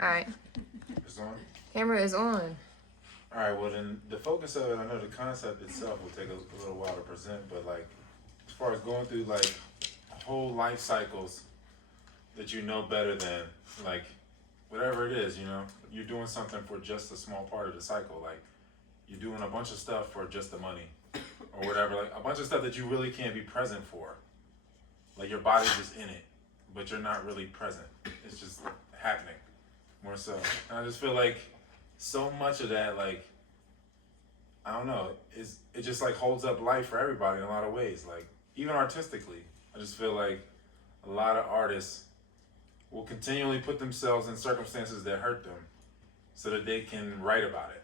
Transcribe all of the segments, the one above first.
Alright. It's on? Camera is on. Alright, well then, the focus of it, I know the concept itself will take a little while to present, but like, as far as going through like whole life cycles that you know better than, like, whatever it is, you know, you're doing something for just a small part of the cycle, like, you're doing a bunch of stuff for just the money, or whatever, like, a bunch of stuff that you really can't be present for. Like, your body's just in it, but you're not really present. It's just happening, more so. And I just feel like so much of that, like, I don't know, it just like holds up life for everybody in a lot of ways. Like, even artistically, I just feel like a lot of artists will continually put themselves in circumstances that hurt them so that they can write about it.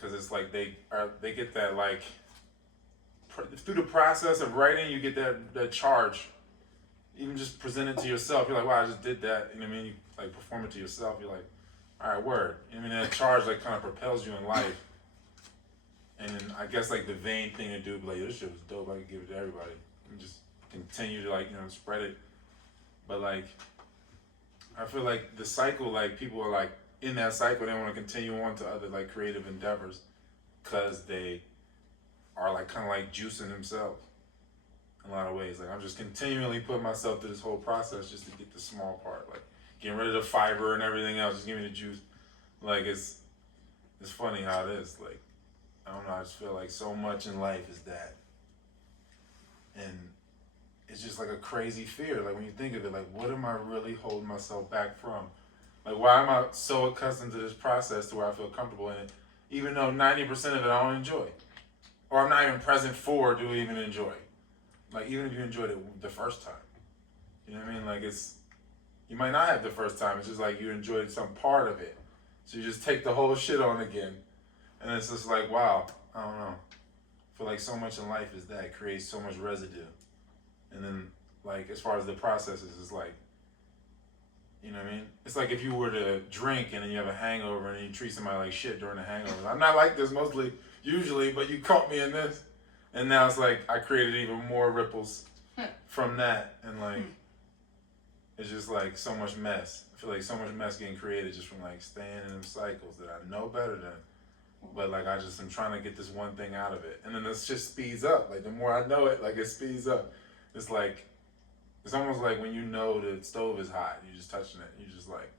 Cause it's like they get that, like, through the process of writing, you get that charge. Even just present it to yourself, you're like, wow, I just did that. You know what I mean? You like perform it to yourself, you're like, all right, word. I mean, that charge like kind of propels you in life. And then I guess like the vain thing to do, be like, this shit was dope, I could give it to everybody. And just continue to, like, you know, spread it. But like, I feel like the cycle, like, people are like in that cycle, they want to continue on to other like creative endeavors because they are like kind of like juicing themselves in a lot of ways. Like, I'm just continually putting myself through this whole process just to get the small part, like getting rid of the fiber and everything else, just give me the juice. Like, it's funny how it is. Like, I don't know, I just feel like so much in life is that. And it's just like a crazy fear. Like, when you think of it, like, what am I really holding myself back from? Like, why am I so accustomed to this process to where I feel comfortable in it, even though 90% of it I don't enjoy? Or I'm not even present for to even enjoy. Like, even if you enjoyed it the first time. You know what I mean? Like, you might not have the first time. It's just like you enjoyed some part of it. So you just take the whole shit on again. And it's just like, wow, I don't know. I feel like so much in life is that. It creates so much residue. And then, like, as far as the processes, it's like, you know what I mean? It's like if you were to drink and then you have a hangover and then you treat somebody like shit during the hangover. I'm not like this usually, but you caught me in this. And now it's like I created even more ripples from that. And like, it's just like so much mess. I feel like so much mess getting created just from like staying in them cycles that I know better than. But like, I just am trying to get this one thing out of it. And then this just speeds up. Like, the more I know it, like, it speeds up. It's like, it's almost like when you know the stove is hot, you're just touching it. You're just like,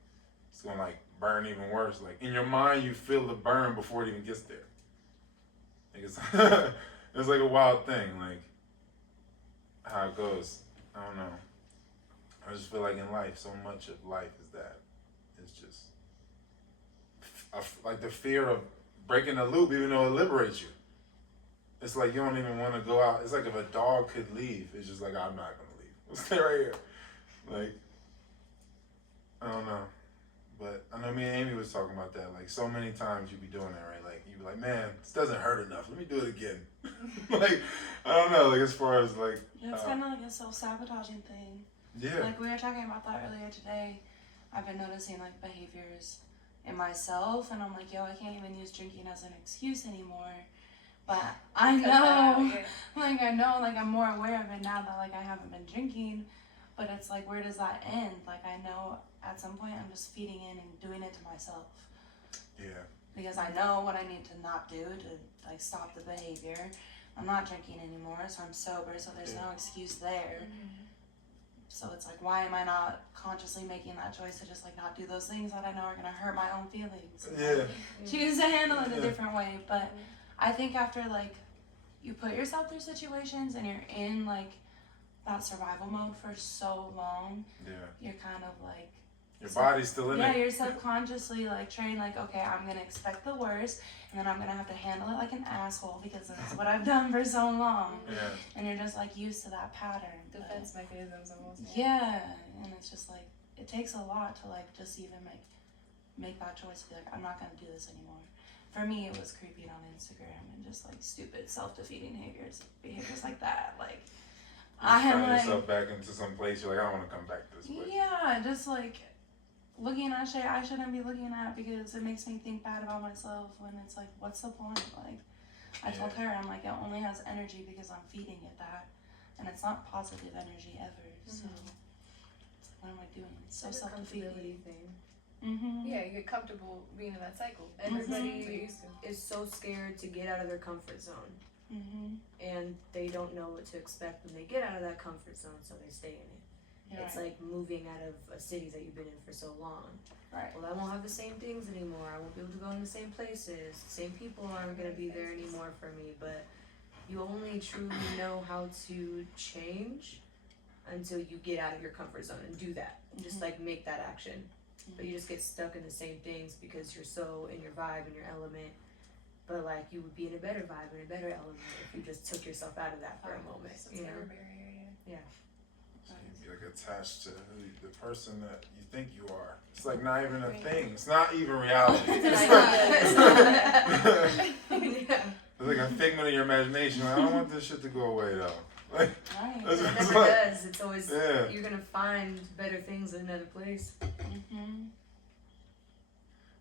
it's gonna like burn even worse. Like, in your mind, you feel the burn before it even gets there. Like, it's, it's like a wild thing, like, how it goes. I don't know. I just feel like in life, so much of life is that. It's just, like the fear of breaking the loop, even though it liberates you. It's like you don't even want to go out. It's like if a dog could leave, it's just like, I'm not going to leave. I'll stay right here. Like, I don't know. But I know me and Amy was talking about that. Like, so many times you be doing that, right? Like, you be like, man, this doesn't hurt enough. Let me do it again. Like, I don't know. Like, as far as like... Yeah, it's kind of like a self-sabotaging thing. Yeah. Like, we were talking about that earlier today. I've been noticing, like, behaviors in myself, and I'm like, yo, I can't even use drinking as an excuse anymore. But I know, like, I'm more aware of it now that, like, I haven't been drinking. But it's like, where does that end? Like, I know at some point I'm just feeding in and doing it to myself. Yeah. Because I know what I need to not do to, like, stop the behavior. I'm not drinking anymore, so I'm sober, so there's no excuse there. Mm-hmm. So it's like, why am I not consciously making that choice to just, like, not do those things that I know are going to hurt my own feelings? Yeah. Choose to handle it a different way. But I think after, like, you put yourself through situations and you're in, like, that survival mode for so long, you're kind of, like... Your body's still in it. Yeah, you're subconsciously, like, trained, like, okay, I'm going to expect the worst, and then I'm going to have to handle it like an asshole because that's what I've done for so long. Yeah. And you're just, like, used to that pattern. Defense mechanisms almost. Yeah, and it's just, like, it takes a lot to, like, just even make that choice to be like, I'm not going to do this anymore. For me, it was creeping on Instagram and just, like, stupid self-defeating behaviors like that. Like, I find yourself back into some place, you're like, I don't want to come back to this place. Yeah, just, like... looking at shit I shouldn't be looking at because it makes me think bad about myself when it's like, what's the point? Like, I told her, I'm like, it only has energy because I'm feeding it that, and it's not positive energy ever. So, what am I doing? It's so It's a self-defeating. comfortability thing. Mm-hmm. Yeah, you get comfortable being in that cycle. Everybody is so scared to get out of their comfort zone, Mm-hmm. and they don't know what to expect when they get out of that comfort zone, so they stay in it. You're It's right. like moving out of a city that you've been in for so long. Right. Well, I won't have the same things anymore. I won't be able to go in the same places. The same people aren't going to be there anymore for me. But you only truly know how to change until you get out of your comfort zone and do that. And just like make that action. But you just get stuck in the same things because you're so in your vibe and your element. But like you would be in a better vibe and a better element if you just took yourself out of that for a moment. So You it's know? never barrier, So you be like attached to the person that you think you are. It's like not even a thing. It's not even reality. It's like a figment of your imagination. Like, I don't want this shit to go away though. Like, Right. that's It what it's never like. does. It's always Yeah. you're gonna find better things in another place. Mm-hmm.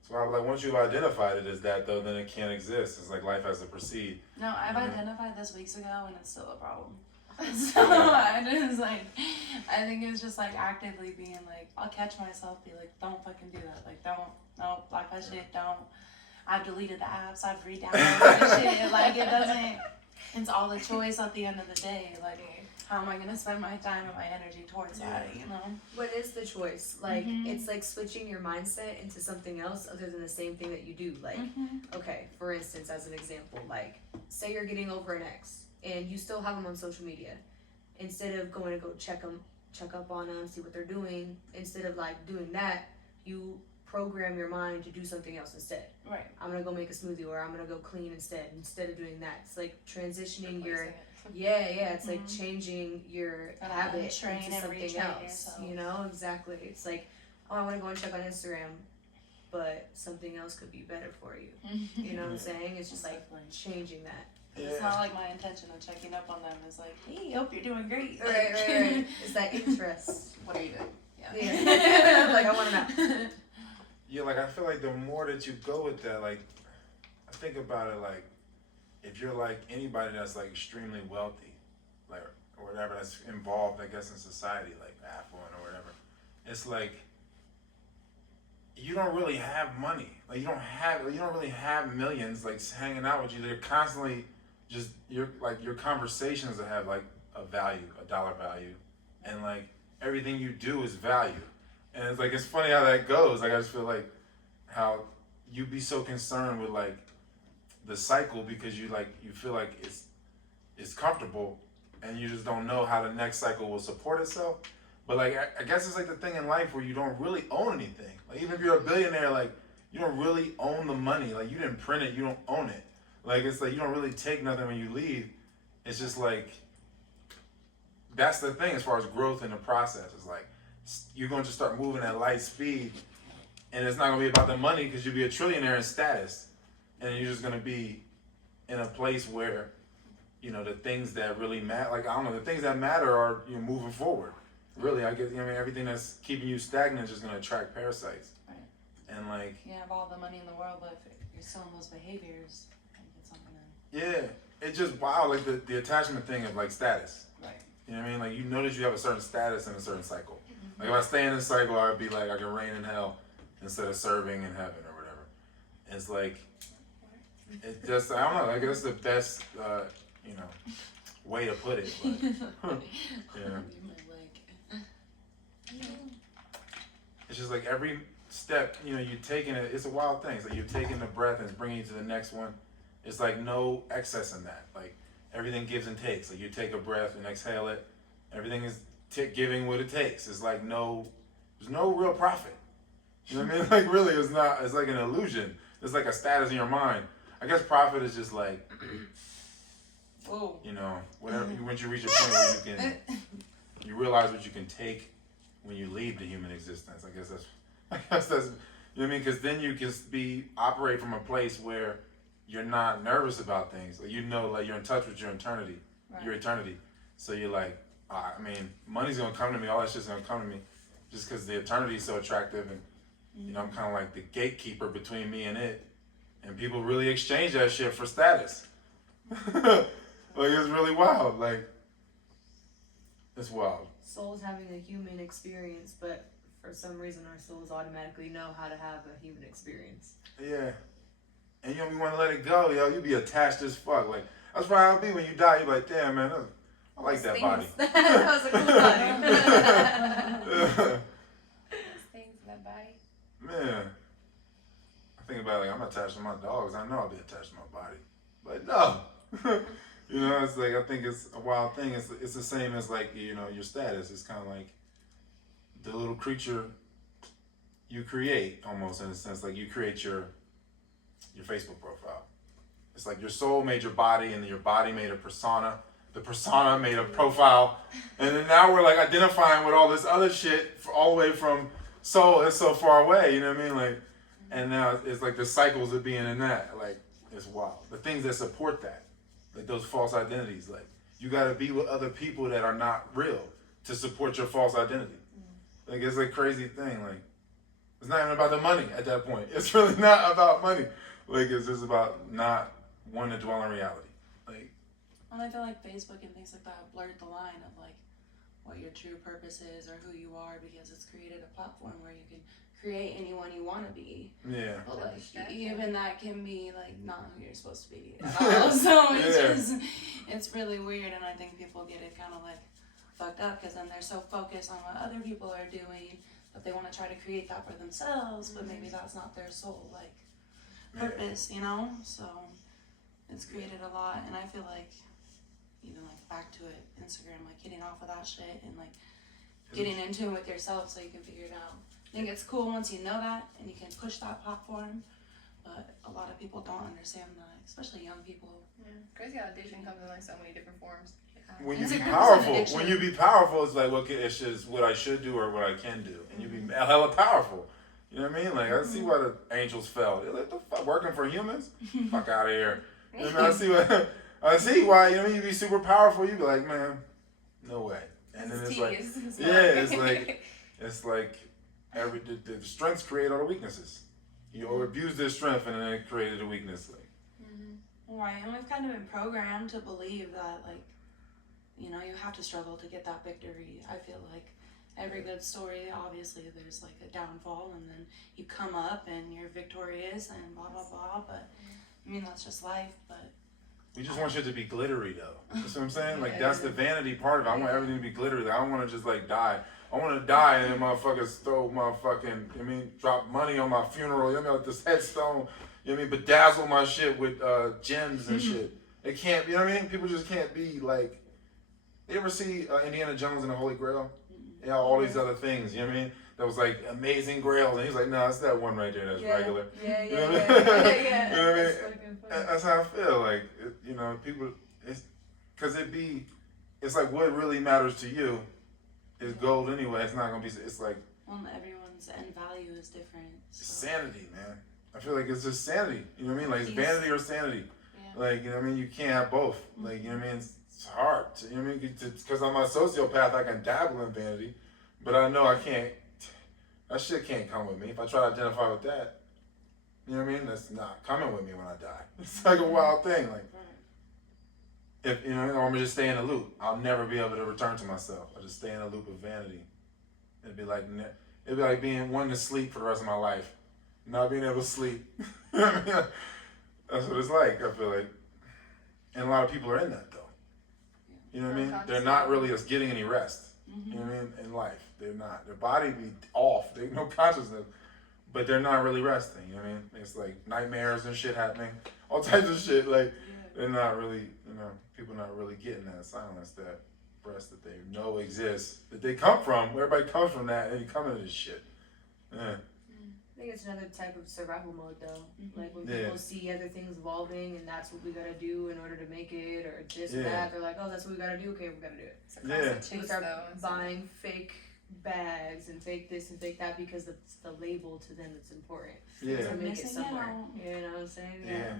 So I like once you've identified it as that though, then it can't exist. It's like life has to proceed. No, I've Mhm. identified this weeks ago and it's still a problem. So I just like, I think it's just like actively being like, I'll catch myself, be like, don't fucking do that. Like, don't, no, block that shit, don't. I've deleted the apps, I've re-downloaded the shit. Like, it doesn't, it's all the choice at the end of the day. Like, how am I gonna spend my time and my energy towards that, you know? What is the choice? Like Mhm. it's like switching your mindset into something else other than the same thing that you do. Like okay, for instance, as an example, like say you're getting over an ex and you still have them on social media. Instead of going to go check up on them, see what they're doing, instead of like doing that, you program your mind to do something else instead. Right. I'm gonna go make a smoothie or I'm gonna go clean instead of doing that. It's like transitioning your Replacing it. it's like changing your Gotta habit untrain into and something retrain else. yourself. You know, exactly. It's like, oh, I want to go and check on Instagram, but something else could be better for you. You know what I'm saying? It's just like Definitely. changing that. It's not like my intention of checking up on them is like, hey, hope you're doing great. Like, Right. It's that interest. What are you doing? Yeah. Like I want to know. Yeah, like I feel like the more that you go with that, like I think about it like if you're like anybody that's like extremely wealthy, like or whatever that's involved, I guess, in society, like affluent or whatever, it's like you don't really have money. Like you don't really have millions like hanging out with you. They're constantly just your conversations that have like a value, a dollar value, and like everything you do is value. And it's like it's funny how that goes. Like I just feel like how you be so concerned with like the cycle because you feel like it's comfortable and you just don't know how the next cycle will support itself. But like I guess it's like the thing in life where you don't really own anything. Like even if you're a billionaire, like you don't really own the money. Like you didn't print it, you don't own it. Like it's like you don't really take nothing when you leave. It's just like that's the thing as far as growth in the process. It's like you're going to start moving at light speed, and it's not going to be about the money because you'll be a trillionaire in status, and you're just going to be in a place where, you know, the things that really matter, like I don't know, the things that matter are you moving forward. Really, I guess everything that's keeping you stagnant is just going to attract parasites. Right. And like You have all the money in the world, but if you're still in those behaviors, you get something in. yeah, it's just wow, like the attachment thing of like status. Right. You know what I mean? Like you know that you have a certain status in a certain cycle. Like if I stay in this cycle, I'd be like I can reign in hell instead of serving in heaven or whatever. It's like it just I don't know. I guess the best way to put it. But, yeah. It's just like every step you're taking it. It's a wild thing. It's like you're taking the breath and it's bringing you to the next one. It's like no excess in that. Like everything gives and takes. Like you take a breath and exhale it. Everything is giving what it takes. It's like there's no real profit. You know what I mean? Like really, it's not. It's like an illusion. It's like a status in your mind. I guess profit is just like, whatever. Once you reach a point where you realize what you can take when you leave the human existence. I guess that's you know what I mean? Because then you can operate from a place where you're not nervous about things. Like like you're in touch with your eternity. Right. Your eternity. So you're like, I mean, money's gonna come to me. All that shit's gonna come to me, just because the eternity is so attractive, and I'm kind of like the gatekeeper between me and it. And people really exchange that shit for status. Like it's really wild. Like It's wild. Soul's having a human experience, but for some reason our souls automatically know how to have a human experience. Yeah. And you don't want to let it go, yo. You be attached as fuck. Like, that's probably how it be when you die. You be like, damn, man, I like that body. That was a cool body. Things in that body. Man. I think about it like, I'm attached to my dogs. I know I'll be attached to my body. But no. You know, it's like, I think it's a wild thing. It's the same as like, you know, your status. It's kind of like the little creature you create, almost in a sense. Like you create your Facebook profile. It's like your soul made your body, and then your body made a persona. The persona made a profile, and then now we're like identifying with all this other shit all the way from soul. It's so far away, you know what I mean? Like, and now it's like the cycles of being in that. Like, it's wild. The things that support that, like those false identities. Like, you got to be with other people that are not real to support your false identity. Like, it's a crazy thing. Like, it's not even about the money at that point. It's really not about money. Like, it's just about not wanting to dwell in reality. Like, And I feel like Facebook and things like that blurred the line of like what your true purpose is or who you are, because it's created a platform where you can create anyone you want to be. yeah. But like even that can be like not who you're supposed to be at all. So it's just, it's really weird, and I think people get it kind of like fucked up because then they're so focused on what other people are doing that they want to try to create that for themselves, but maybe that's not their soul like purpose, you know? So it's created a lot, and I feel like even like back to it, Instagram, like getting off of that shit and like getting into it with yourself so you can figure it out. I think it's cool once you know that and you can push that platform, but a lot of people don't understand that, especially young people. Yeah. Crazy how audition comes in like so many different forms. When you be Instagram's an powerful, addiction. when you be powerful, it's like, okay, it's just what I should do or what I can do, and you be hella powerful. You know what I mean? Like, I see why the angels fell. They're like, the fuck, working for humans? Fuck out of here. You know, I see why. You know, you be super powerful. You be like, man, no way. And then it's like, it's like every the strengths create all the weaknesses. You abuse their strength, and then it created a weakness. Like, Right, and we've kind of been programmed to believe that, like, you know, you have to struggle to get that victory. I feel like every good story, obviously, there's like a downfall, and then you come up and you're victorious and blah, blah, blah. But, I mean, that's just life, but. we just want shit to be glittery, though. You know what I'm saying? Like, that's the vanity part of it. I want everything to be glittery. Like, I don't want to just, like, die. I want to die and then motherfuckers throw motherfucking, I mean, drop money on my funeral, you know what I mean, like this headstone, you know what I mean, bedazzle my shit with gems and shit. It can't, you know what I mean? People just can't be like, you ever see Indiana Jones and the Holy Grail? Yeah, all these other things, you know what I mean? That was like amazing grails, and he's like, no, it's that one right there that's regular. Yeah, You know what I mean? yeah. You know what I mean? That's fucking funny. That's how I feel. Like, you know, people, because it's like what really matters to you is gold anyway. It's not gonna be. It's like Well, everyone's end value is different. it's So. sanity, man. I feel like it's just sanity. You know what I mean? Like it's Peace. vanity or sanity. Yeah. Like, you know what I mean? You can't have both. Like, you know what I mean? It's hard. You know what I mean? Because I'm a sociopath, I can dabble in vanity, but I know I can't. That shit can't come with me. If I try to identify with that, you know what I mean? That's not coming with me when I die. It's like a wild thing. Like, if you know, or I'm gonna just stay in a loop. I'll never be able to return to myself. I just stay in a loop of vanity. It'd be like being wanting to sleep for the rest of my life, not being able to sleep. You know what I mean? That's what it's like. I feel like, and a lot of people are in that though. You know what I mean? They're not really just getting any rest. You know what I mean? In life, they're not. Their body be off. They no consciousness, but they're not really resting. You know what I mean? It's like nightmares and shit happening, all types of shit. Like they're not really, you know, people not really getting that silence, that rest that they know exists, that they come from. Everybody comes from that, and you come into this shit. Yeah. I think it's another type of survival mode, though. Like when Yeah. people see other things evolving, and that's what we gotta do in order to make it, or this or Yeah. that. They're like, "Oh, that's what we gotta do. Okay, we gotta do it." It's a constant People chase start though. buying fake bags and fake this and fake that because it's the label to them that's important Yeah. to make it Missing somewhere. out. You know what I'm saying? Yeah.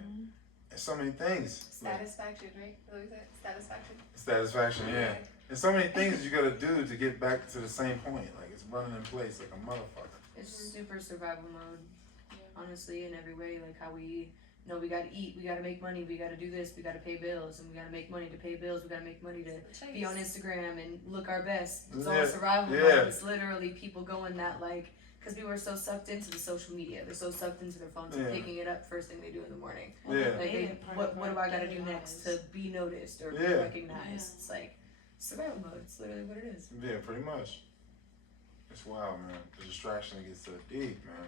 There's so many things. Like, Satisfaction, right? Is that what you said? Satisfaction. satisfaction, yeah. There's so many things you gotta do to get back to the same point. Like it's running in place like a motherfucker. It's super survival mode, honestly, in every way. Like how we no, we gotta eat, we gotta make money, we gotta do this, we gotta pay bills, and we gotta make money to pay bills, we gotta make money to be on Instagram and look our best. It's all survival mode. It's literally people going that like, because people are so sucked into the social media, they're so sucked into their phones and picking it up first thing they do in the morning. Like what do I gotta do next to be noticed or be recognized? It's like survival mode. It's literally what it is. Yeah, pretty much. It's wild, man. The distraction gets so deep, man.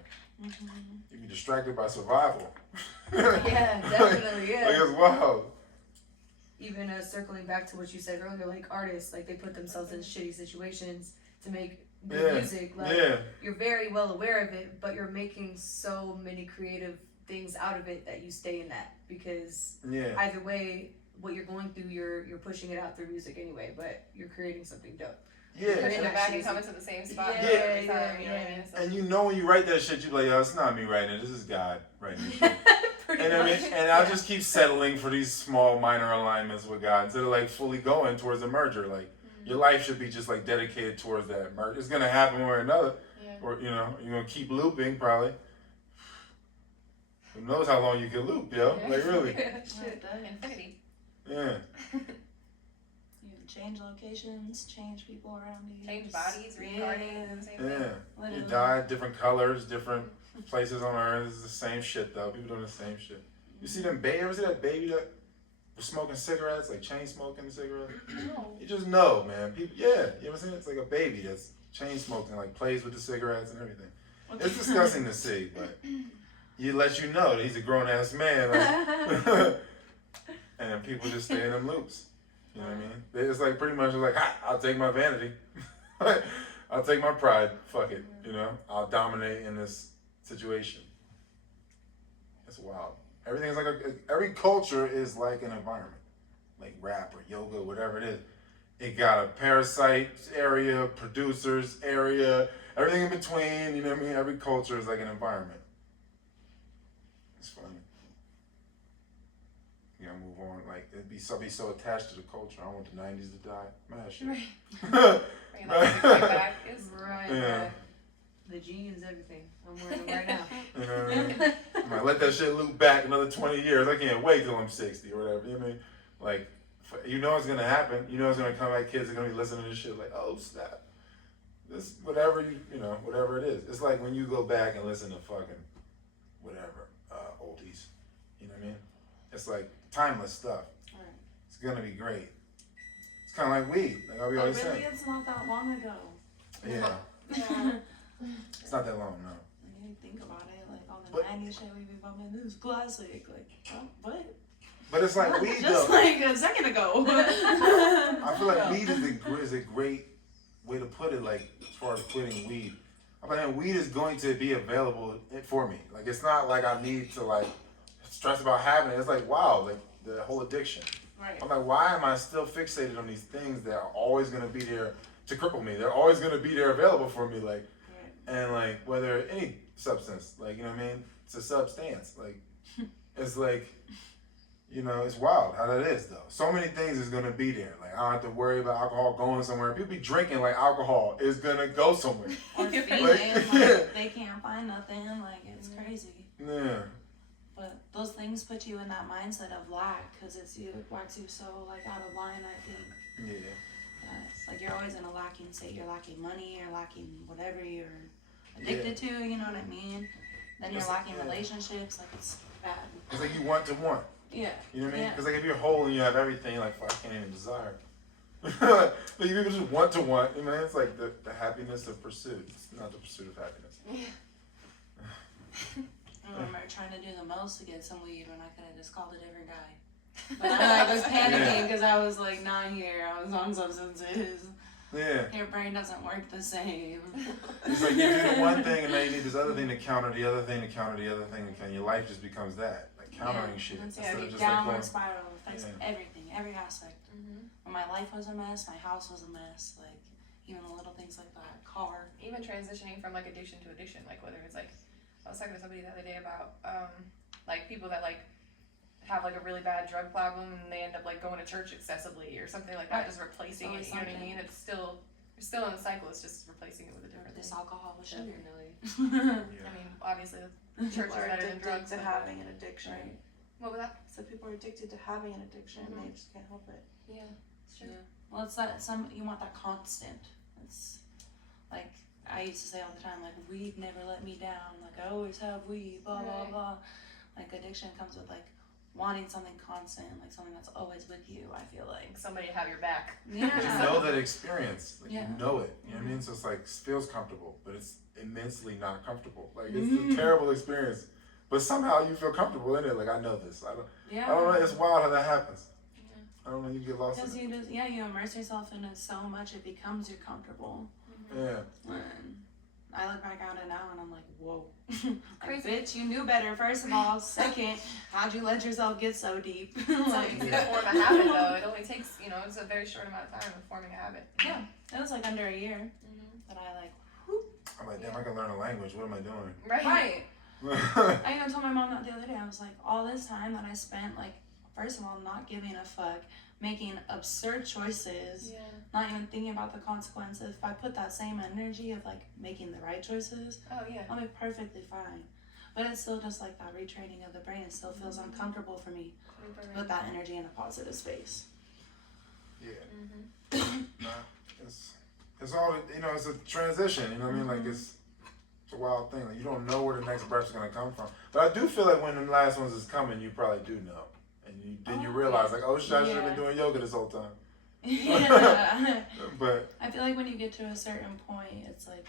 You be distracted by survival. Yeah, definitely, yeah. Like, it's wild. Even circling back to what you said earlier, like artists, like they put themselves in shitty situations to make good music. Like you're very well aware of it, but you're making so many creative things out of it that you stay in that because either way, what you're going through, you're pushing it out through music anyway, but you're creating something dope. You're pushing it back and coming to the same spot every time. You know what I mean? So. And you know when you write that shit, you're like, yo, it's not me writing it. This is God writing this shit. And I mean, and I'll just keep settling for these small minor alignments with God instead of like fully going towards the merger. Like your life should be just like dedicated towards that merger. It's gonna happen one way or another, or you know, you're gonna keep looping probably. Who knows how long you can loop, yo? Like really? Infinity. Yeah. Change locations, change people around you. Change bodies, reincarnate, the same thing. Yeah. You die, different colors, different places on Earth. It's the same shit though. People doing the same shit. You see them baby? Ever see that baby that was smoking cigarettes, like chain smoking cigarettes? No. You just know, man. People, you ever seen it? It's like a baby that's chain smoking, like plays with the cigarettes and everything. It's disgusting to see, but you let you know that he's a grown ass man, like, and people just stay in them loops. You know what I mean? It's like pretty much like, I'll take my vanity. I'll take my pride. Fuck it. You know, I'll dominate in this situation. It's wild. Everything is like every culture is like an environment, like rap or yoga, whatever it is. It got a parasite area, producers area, everything in between. You know what I mean? Every culture is like an environment. It's funny. You gotta move on. Like it'd be so attached to the culture. I want the '90s to die. Man, shit. Right. Yeah. The jeans, everything. I'm wearing them right now. You know what I mean? I might let that shit loop back another 20 years. I can't wait till I'm 60 or whatever. You know what I mean? Like, you know it's gonna happen. You know it's gonna come back. Kids are gonna be listening to this shit like, oh snap. This whatever you know whatever it is. It's like when you go back and listen to fucking whatever oldies. You know what I mean? It's like timeless stuff. Right. It's gonna be great. It's kind of like weed. Like I'll be always saying. It's not that long ago. Yeah. It's not that long, no. When you think about it, like all the 90s shit we be bumping, this is classic. Like, oh, what? But it's like weed Just though. like a second ago. I feel like weed is a great way to put it. Like as far as quitting weed, I'm like, weed is going to be available for me. Like it's not like I need to like stress about having it. It's like wow, like the whole addiction. Right. I'm like, why am I still fixated on these things that are always gonna be there to cripple me? They're always gonna be there available for me. Like, and like whether any substance, like you know what I mean, it's a substance. Like, it's like. You know, it's wild how that is though. So many things is gonna be there. Like I don't have to worry about alcohol going somewhere. People be drinking like alcohol is gonna go somewhere. Or feeling like they can't find nothing. Like it's crazy. Yeah. But those things put you in that mindset of lack because it whacks you so like out of line. I think. Yeah. It's like you're always in a lacking state. You're lacking money. You're lacking whatever you're addicted to. You know what I mean? Then you're lacking relationships. Like it's bad. It's like you want to want. Yeah. You know what I mean? Yeah. Because like if you're whole and you have everything, you're like, fuck, I can't even desire. Like people just want to want. You know, it's like the happiness of pursuit. It's not the pursuit of happiness. Yeah. I remember trying to do the most to get some weed when I could have just called a different guy. But I was panicking because I was like not here. I was on substances. Yeah. Your brain doesn't work the same. It's like you do the one thing and then you need this other thing to counter the other thing to counter the other thing, and your life just becomes that. Countering shit. Instead of just downward spiral affects everything, every aspect. When my life was a mess, my house was a mess. Like even the little things like that, car. Even transitioning from like addiction to addiction, like whether it's like I was talking to somebody the other day about like people that like have like a really bad drug problem and they end up like going to church excessively or something like that, just replacing it. You know what I mean? It's still you're still in the cycle. It's just replacing it with a different. This alcohol with sugar. I mean, obviously. Church is better than drugs to having an addiction. Right. What was that? So people are addicted to having an addiction, and they just can't help it. Yeah, it's true. Yeah. Well, it's that you want that constant. It's like I used to say all the time, like weed never let me down. Like I always have weed, blah blah blah. Like addiction comes with like wanting something constant, like something that's always with you. I feel like Somebody to have your back. You know that experience. Like, Yeah. You know it. You know what I mean? So it's like, feels comfortable, but it's immensely not comfortable. Like, it's a terrible experience. But somehow you feel comfortable in it. Like, I know this. I don't know. It's wild how that happens. I don't know. You get lost Because in it. you immerse yourself in it so much, it becomes you comfortable. Yeah. And I look back at it now and I'm like, whoa. Crazy. Bitch, you knew better, first of all. Second, how'd you let yourself get so deep? It's so easy to form a habit, though. It only takes, it's a very short amount of time of forming a habit. Yeah, it was like under a year that I like, whoop. I'm like, damn, I can learn a language. What am I doing? Right. I even told my mom that the other day. I was like, all this time that I spent, like, first of all, not giving a fuck, making absurd choices, not even thinking about the consequences. If I put that same energy of like making the right choices, I'll be perfectly fine. But it's still just like that retraining of the brain. It still feels uncomfortable for me to put that energy in a positive space. Yeah. Nah, it's all, it's a transition, you know what I mean? Like, it's a wild thing. Like, you don't know where the next breath's is going to come from. But I do feel like when the last ones is coming, you probably do know. And then you realize, like, oh shit, I should have been doing yoga this whole time. Yeah. But I feel like when you get to a certain point, it's like,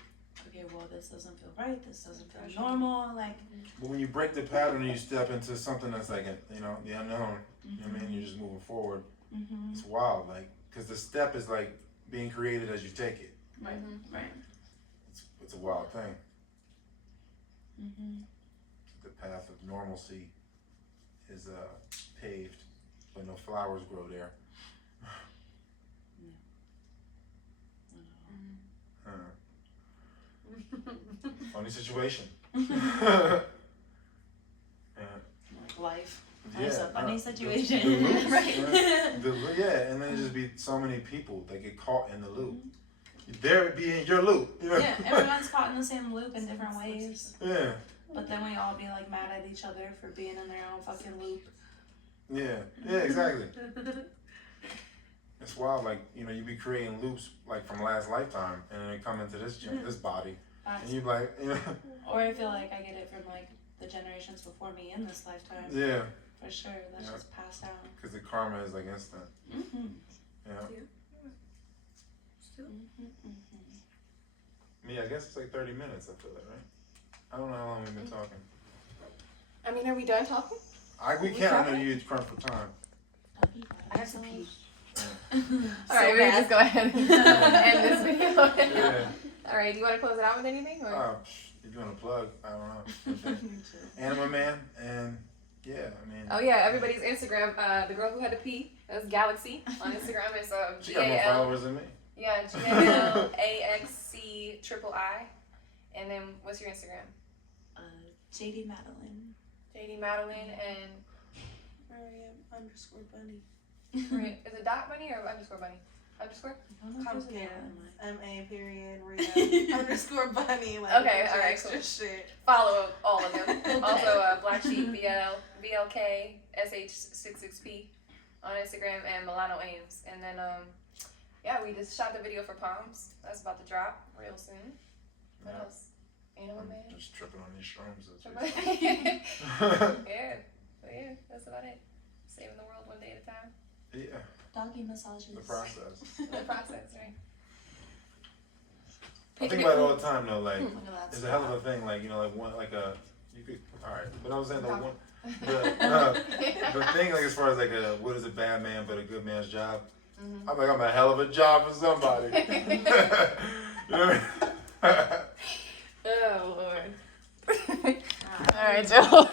okay, well, this doesn't feel right. This doesn't feel normal. Like, but when you break the pattern and you step into something that's like, the unknown, you know what I mean? You're just moving forward. It's wild, like, because the step is like being created as you take it. Right. It's a wild thing. The path of normalcy is paved, but no flowers grow there. Funny situation. Life. Yeah, It's a funny the situation. loops, Right. and then just be so many people that get caught in the loop. There be in your loop. You know? Yeah, everyone's caught in the same loop in different ways. Yeah. But then we all be like mad at each other for being in their own fucking loop. Yeah, exactly. It's wild, like, you be creating loops like from last lifetime and then they come into this body. And you like, Or I feel like I get it from like the generations before me in this lifetime. Yeah. For sure, that's just passed down. Because the karma is like instant. Yeah. Me, I guess it's like 30 minutes, I feel like, right? I don't know how long we've been talking. I mean, are we done talking? We can't. I know you crunch for time. I have to pee. Alright, we're just go ahead and end this video. Yeah. Alright, do you want to close it out with anything? Or? If you want to plug, I don't know. Anima Man, and yeah, I mean. Oh yeah, everybody's Instagram. The girl who had to pee. That's Galaxy on Instagram. It's She got more followers than me. Yeah, GALAXCIII. And then what's your Instagram? JD Madeline. JD Madeline and _bunny. is it dot bunny or underscore bunny? Underscore? Complicated. MA period _bunny. Like, okay, all right, cool. Shit. Follow all of them. Also, Black Sheep BLK SH66P on Instagram and Milano Ames. And then we just shot the video for Palms. That's about to drop real soon. What else? Anima Man. Just tripping on these shrooms. Yeah. So yeah, that's about it. Saving the world one day at a time. Yeah. Doggy massages. The process. The process, right? I think about it all the time though, like, Look at that it's a hell of a thing, like, like one, like you could, alright, but I was saying the thing, like, as far as like what is a bad man but a good man's job, I'm like, I'm a hell of a job for somebody. You know what I mean? Oh, Lord. All right, Joe.